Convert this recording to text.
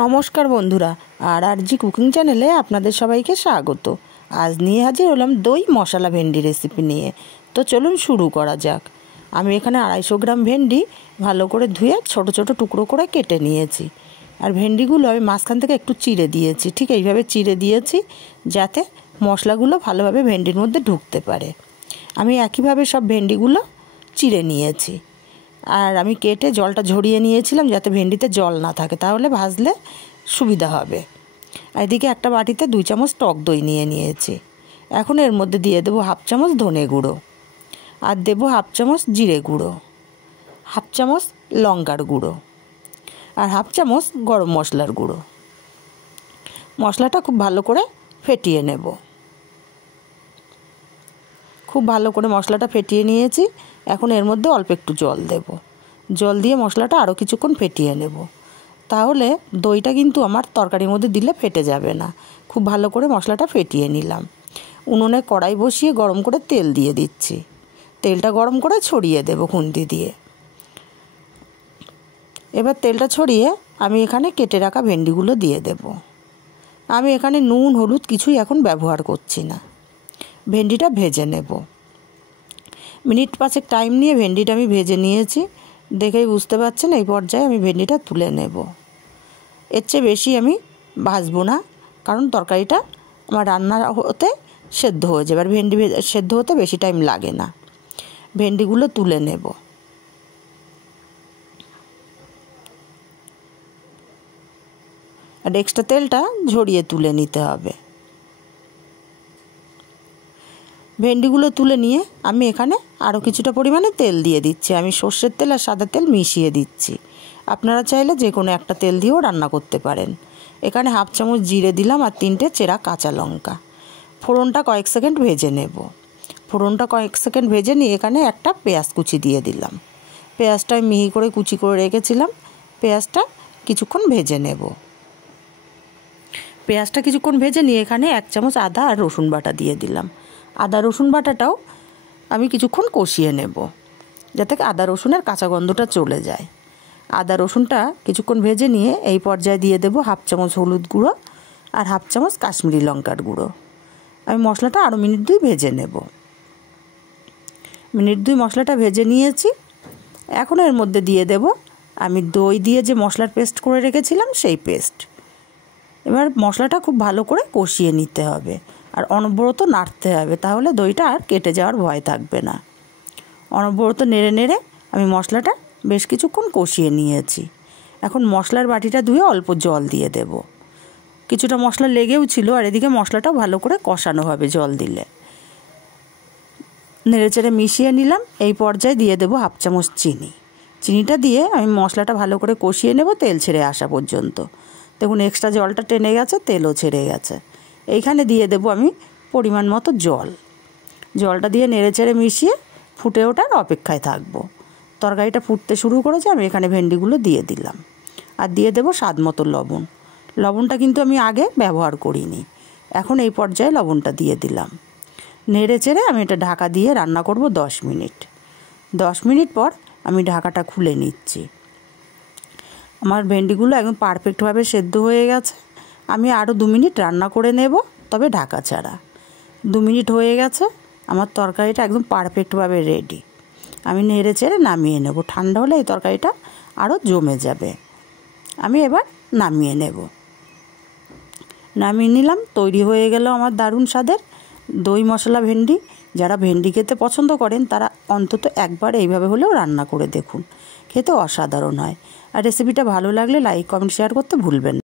নমস্কার বন্ধুরা, আর জি কুকিং চ্যানেলে আপনাদের সবাইকে স্বাগত। আজ নিয়ে হাজির হলাম দই মশলা ভেন্ডি রেসিপি নিয়ে। তো চলুন শুরু করা যাক। আমি এখানে 250 গ্রাম ভেন্ডি ভালো করে ধুয়ে ছোট ছোট টুকরো করে কেটে নিয়েছি। আর ভেন্ডিগুলো আমি মাঝখান থেকে একটু চিড়ে দিয়েছি, ঠিক এইভাবে চিড়ে দিয়েছি যাতে মশলাগুলো ভালোভাবে ভেন্ডির মধ্যে ঢুকতে পারে। আমি একইভাবে সব ভেন্ডিগুলো চিড়ে নিয়েছি। আর আমি কেটে জলটা ঝরিয়ে নিয়েছিলাম যাতে ভেন্ডিতে জল না থাকে, তাহলে ভাজলে সুবিধা হবে। এদিকে একটা বাটিতে 2 চামচ টক দই নিয়ে নিয়েছি। এখন এর মধ্যে দিয়ে দেবো 1/2 চামচ ধনে গুঁড়ো, আর দেবো 1/2 চামচ জিরে গুঁড়ো, 1/2 চামচ লঙ্কার গুঁড়ো, আর 1/2 চামচ গরম মশলার গুঁড়ো। মশলাটা খুব ভালো করে ফেটিয়ে নেব। খুব ভালো করে মশলাটা ফেটিয়ে নিয়েছি। এখন এর মধ্যে অল্প একটু জল দেব। জল দিয়ে মশলাটা আরও কিছুক্ষণ ফেটিয়ে নেব, তাহলে দইটা কিন্তু আমার তরকারির মধ্যে দিলে ফেটে যাবে না। খুব ভালো করে মশলাটা ফেটিয়ে নিলাম। উনুনে কড়াই বসিয়ে গরম করে তেল দিয়ে দিচ্ছি। তেলটা গরম করে ছড়িয়ে দেব খুন্তি দিয়ে। এবার তেলটা ছড়িয়ে আমি এখানে কেটে রাখা ভেন্ডিগুলো দিয়ে দেব। আমি এখানে নুন হলুদ কিছুই এখন ব্যবহার করছি না। ভেন্ডিটা ভেজে নেব। মিনিট 5 টাইম নিয়ে ভেন্ডিটা আমি ভেজে নিয়েছি। দেখেই বুঝতে পারছেন এই পর্যায়ে আমি ভেন্ডিটা তুলে নেব। এর চেয়ে বেশি আমি ভাজবো না, কারণ তরকারিটা আমার রান্না হতে সেদ্ধ হয়ে যাবে। আর ভেন্ডি সেদ্ধ হতে বেশি টাইম লাগে না। ভেন্ডিগুলো তুলে নেব। আর এক্সট্রা তেলটা ঝরিয়ে তুলে নিতে হবে। ভেন্ডিগুলো তুলে নিয়ে আমি এখানে আরও কিছুটা পরিমাণে তেল দিয়ে দিচ্ছি। আমি সর্ষের তেল আর সাদা তেল মিশিয়ে দিচ্ছি। আপনারা চাইলে যে কোনো একটা তেল দিয়েও রান্না করতে পারেন। এখানে 1/2 চামচ জিরে দিলাম আর 3টে চেরা কাঁচা লঙ্কা। ফোড়নটা কয়েক সেকেন্ড ভেজে নেব। ফোড়নটা কয়েক সেকেন্ড ভেজে নিয়ে এখানে একটা পেঁয়াজ কুচি দিয়ে দিলাম। পেঁয়াজটা আমি মিহি করে কুচি করে রেখেছিলাম। পেঁয়াজটা কিছুক্ষণ ভেজে নেব। পেঁয়াজটা কিছুক্ষণ ভেজে নিয়ে এখানে 1 চামচ আদা আর রসুন বাটা দিয়ে দিলাম। আদা রসুন বাটাটাও আমি কিছুক্ষণ কষিয়ে নেব, যাতে আদা রসুনের কাঁচা গন্ধটা চলে যায়। আদা রসুনটা কিছুক্ষণ ভেজে নিয়ে এই পর্যায়ে দিয়ে দেবো 1/2 চামচ হলুদ গুঁড়ো আর 1/2 চামচ কাশ্মীরি লঙ্কার গুঁড়ো। আমি মশলাটা আরও মিনিট 2 ভেজে নেব। মিনিট 2 মশলাটা ভেজে নিয়েছি। এখন এর মধ্যে দিয়ে দেব আমি দই দিয়ে যে মশলার পেস্ট করে রেখেছিলাম সেই পেস্ট। এবার মশলাটা খুব ভালো করে কষিয়ে নিতে হবে আর অনবরত নাড়তে হবে, তাহলে দইটা আর কেটে যাওয়ার ভয় থাকবে না। অনবরত নেড়ে নেড়ে আমি মশলাটা বেশ কিছুক্ষণ কষিয়ে নিয়েছি। এখন মশলার বাটিটা ধুয়ে অল্প জল দিয়ে দেব। কিছুটা মশলা লেগেও ছিল, আর এদিকে মশলাটাও ভালো করে কষানো হবে জল দিলে। নেড়েচেড়ে মিশিয়ে নিলাম। এই পর্যায়ে দিয়ে দেবো 1/2 চামচ চিনি। চিনিটা দিয়ে আমি মশলাটা ভালো করে কষিয়ে নেব তেল ছেড়ে আসা পর্যন্ত। দেখুন এক্সট্রা জলটা টেনে গেছে, তেলও ছেড়ে গেছে। এইখানে দিয়ে দেবো আমি পরিমাণ মতো জল। জলটা দিয়ে নেড়েচেড়ে মিশিয়ে ফুটে ওঠার অপেক্ষায় থাকবো। তরকারিটা ফুটতে শুরু করেছে, আমি এখানে ভেন্ডিগুলো দিয়ে দিলাম। আর দিয়ে দেবো স্বাদ মতো লবণ। লবণটা কিন্তু আমি আগে ব্যবহার করিনি। এখন এই পর্যায়ে লবণটা দিয়ে দিলাম। নেড়েচেড়ে আমি এটা ঢাকা দিয়ে রান্না করব 10 মিনিট। 10 মিনিট পর আমি ঢাকাটা খুলে নিচ্ছি। আমার ভেন্ডিগুলো একদম পারফেক্টভাবে সেদ্ধ হয়ে গেছে। আমি আরও 2 মিনিট রান্না করে নেব, তবে ঢাকা ছাড়া। 2 মিনিট হয়ে গেছে। আমার তরকারিটা একদম পারফেক্টভাবে রেডি। আমি নেড়ে চেড়ে নামিয়ে নেব। ঠান্ডা হলে এই তরকারিটা আরও জমে যাবে। আমি এবার নামিয়ে নেব। নামিয়ে নিলাম। তৈরি হয়ে গেল আমার দারুণ স্বাদের দই মশলা ভেন্ডি। যারা ভেন্ডি খেতে পছন্দ করেন তারা অন্তত একবার এইভাবে হলেও রান্না করে দেখুন। খেতে অসাধারণ হয়। আর রেসিপিটা ভালো লাগলে লাইক কমেন্ট শেয়ার করতে ভুলবেন না।